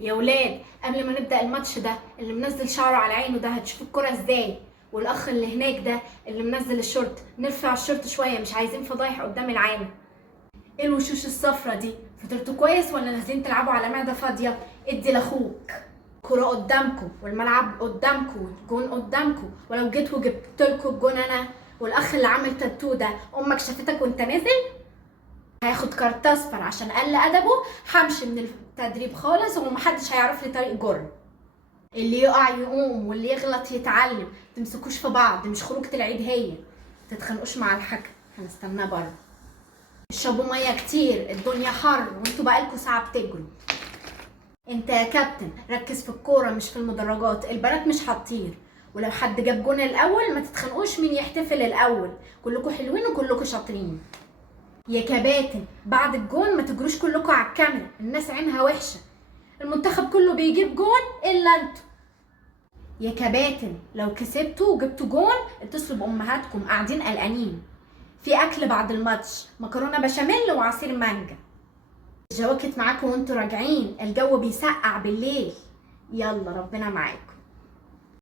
يا ولاد، قبل ما نبدأ الماتش ده اللي منزل شعره على عينه ده هتشوف الكرة ازاي؟ والاخ اللي هناك ده اللي منزل الشورت نرفع الشورت شوية، مش عايزين فضايح قدام العالم. ايه الوشوش الصفرة دي؟ فطرتوا كويس ولا نازلين تلعبوا على معدة فاضية؟ ادي لاخوك. كرة قدامكم والملعب قدامكم والجون قدامكم، ولو جيت وجبت لكم الجون انا والاخ اللي عامل تاتو ده امك شافتك وانت نازل هياخد كارت اصفر عشان قل ادبه. همشي من التدريب خالص ومحدش هيعرف لي طريق جر. اللي يقع يقوم واللي يغلط يتعلم. تمسكوش في بعض، مش خروجة العيد هي. تتخانقوش مع الحكم، هنستناه بره. اشربوا ميه كتير، الدنيا حر وانتوا بقالكوا ساعه بتجروا. انت يا كابتن ركز في الكوره مش في المدرجات، البنات مش هتطير. ولو حد جاب جون الاول ما تتخانقوش مين يحتفل الاول، كلكوا حلوين وكلكوا شاطرين. يا كباتن بعد الجون ما تجروش كلكوا على الكاميرا، الناس عينها وحشه. المنتخب كله بيجيب جون الا انتوا. يا كباتن لو كسبتوا وجبتوا جون اتصلوا بامهاتكم، قاعدين قلقانين. في اكل بعد الماتش، مكرونه بشاميل وعصير مانجا. الجواكت معاكم وانتوا راجعين، الجو بيسقع بالليل. يلا ربنا معاكم.